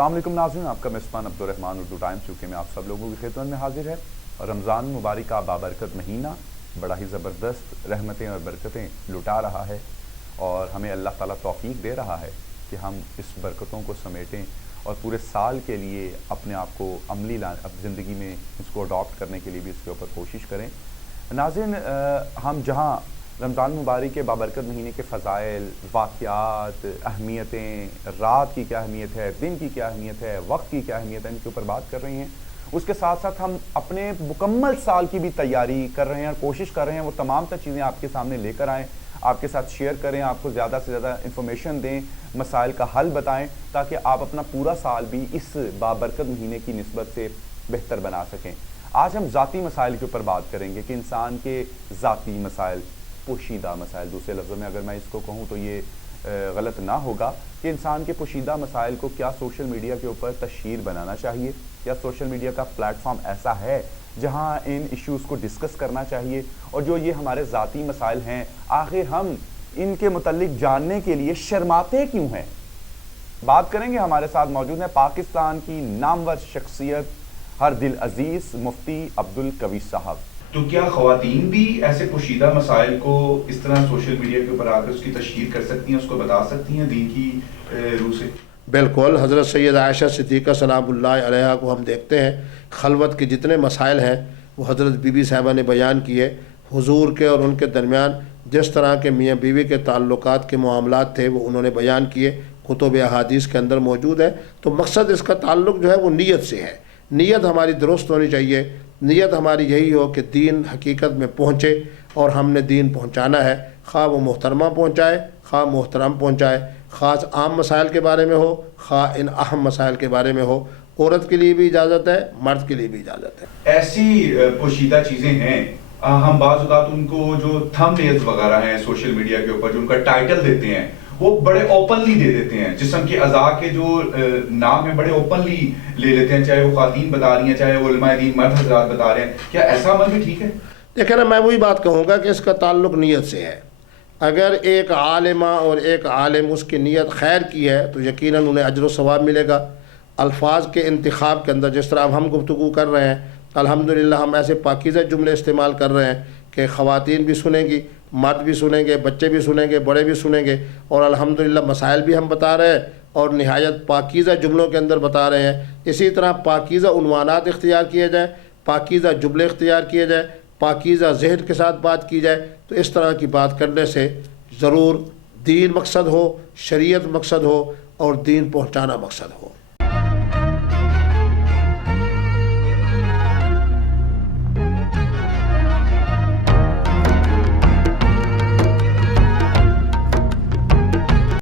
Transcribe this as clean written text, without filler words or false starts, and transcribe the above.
السلام علیکم ناظرین، آپ کا میزبان عبدالرحمن اردو ٹائمز چونکہ میں آپ سب لوگوں کی خدمت میں حاضر ہے اور رمضان مبارک کا بابرکت مہینہ بڑا ہی زبردست رحمتیں اور برکتیں لٹا رہا ہے اور ہمیں اللہ تعالیٰ توفیق دے رہا ہے کہ ہم اس برکتوں کو سمیٹیں اور پورے سال کے لیے اپنے آپ کو عملی زندگی میں اس کو اڈاپٹ کرنے کے لیے بھی اس کے اوپر کوشش کریں۔ ناظرین، ہم جہاں رمضان مبارک کے بابرکت مہینے کے فضائل، واقعات، اہمیتیں، رات کی کیا اہمیت ہے، دن کی کیا اہمیت ہے، وقت کی کیا اہمیت ہے، ان کے اوپر بات کر رہے ہیں، اس کے ساتھ ساتھ ہم اپنے مکمل سال کی بھی تیاری کر رہے ہیں اور کوشش کر رہے ہیں وہ تمام تر چیزیں آپ کے سامنے لے کر آئیں، آپ کے ساتھ شیئر کریں، آپ کو زیادہ سے زیادہ انفارمیشن دیں، مسائل کا حل بتائیں تاکہ آپ اپنا پورا سال بھی اس بابرکت مہینے کی نسبت سے بہتر بنا سکیں۔ آج ہم ذاتی مسائل کے اوپر بات کریں گے کہ انسان کے ذاتی مسائل، پوشیدہ مسائل، دوسرے لفظوں میں اگر میں اس کو کہوں تو یہ غلط نہ ہوگا کہ انسان کے پوشیدہ مسائل کو کیا سوشل میڈیا کے اوپر تشہیر بنانا چاہیے، کیا سوشل میڈیا کا پلیٹ فارم ایسا ہے جہاں ان ایشوز کو ڈسکس کرنا چاہیے، اور جو یہ ہمارے ذاتی مسائل ہیں آخر ہم ان کے متعلق جاننے کے لیے شرماتے کیوں ہیں۔ بات کریں گے، ہمارے ساتھ موجود ہیں پاکستان کی نامور شخصیت ہر دل عزیز مفتی عبدالقوی صاحب۔ تو کیا خواتین بھی ایسے پوشیدہ مسائل کو اس طرح سوشل میڈیا کے اوپر آ کر اس کی تشہیر کر سکتی ہیں، اس کو بتا سکتی ہیں دین کی روح سے؟ بالکل، حضرت سید عائشہ صدیقہ سلام اللہ علیہا کو ہم دیکھتے ہیں، خلوت کے جتنے مسائل ہیں وہ حضرت بی بی صاحبہ نے بیان کیے، حضور کے اور ان کے درمیان جس طرح کے میاں بیوی کے تعلقات کے معاملات تھے وہ انہوں نے بیان کیے، کتب احادیث کے اندر موجود ہے۔ تو مقصد اس کا تعلق جو ہے وہ نیت سے ہے، نیت ہماری درست ہونی چاہیے، نیت ہماری یہی ہو کہ دین حقیقت میں پہنچے اور ہم نے دین پہنچانا ہے، خواہ وہ محترمہ پہنچائے، خواہ محترم پہنچائے، خاص عام مسائل کے بارے میں ہو، خواہ ان اہم مسائل کے بارے میں ہو، عورت کے لیے بھی اجازت ہے، مرد کے لیے بھی اجازت ہے۔ ایسی پوشیدہ چیزیں ہیں، ہم بعض اوقات ان کو جو تھم نیلز وغیرہ ہیں سوشل میڈیا کے اوپر جو ان کا ٹائٹل دیتے ہیں وہ بڑے اوپنلی دے دیتے ہیں، جسم کے اعضاء کے جو نام ہیں بڑے اوپنلی لے لیتے ہیں، چاہے وہ خواتین بتا رہی ہیں چاہے وہ علماء دین مرد حضرات بتا رہے ہیں۔ کیا ایسا عمل بھی ٹھیک ہے؟ دیکھیں نا، میں وہی بات کہوں گا کہ اس کا تعلق نیت سے ہے۔ اگر ایک عالمہ اور ایک عالم اس کی نیت خیر کی ہے تو یقیناً انہیں اجر و ثواب ملے گا۔ الفاظ کے انتخاب کے اندر جس طرح اب ہم گفتگو کر رہے ہیں، الحمدللہ ہم ایسے پاکیزہ جملے استعمال کر رہے ہیں کہ خواتین بھی سنیں گی، مرد بھی سنیں گے، بچے بھی سنیں گے، بڑے بھی سنیں گے، اور الحمدللہ مسائل بھی ہم بتا رہے ہیں اور نہایت پاکیزہ جملوں کے اندر بتا رہے ہیں۔ اسی طرح پاکیزہ عنوانات اختیار کیے جائیں، پاکیزہ جملے اختیار کیے جائیں، پاکیزہ ذہن کے ساتھ بات کی جائے، تو اس طرح کی بات کرنے سے ضرور دین مقصد ہو، شریعت مقصد ہو اور دین پہنچانا مقصد ہو۔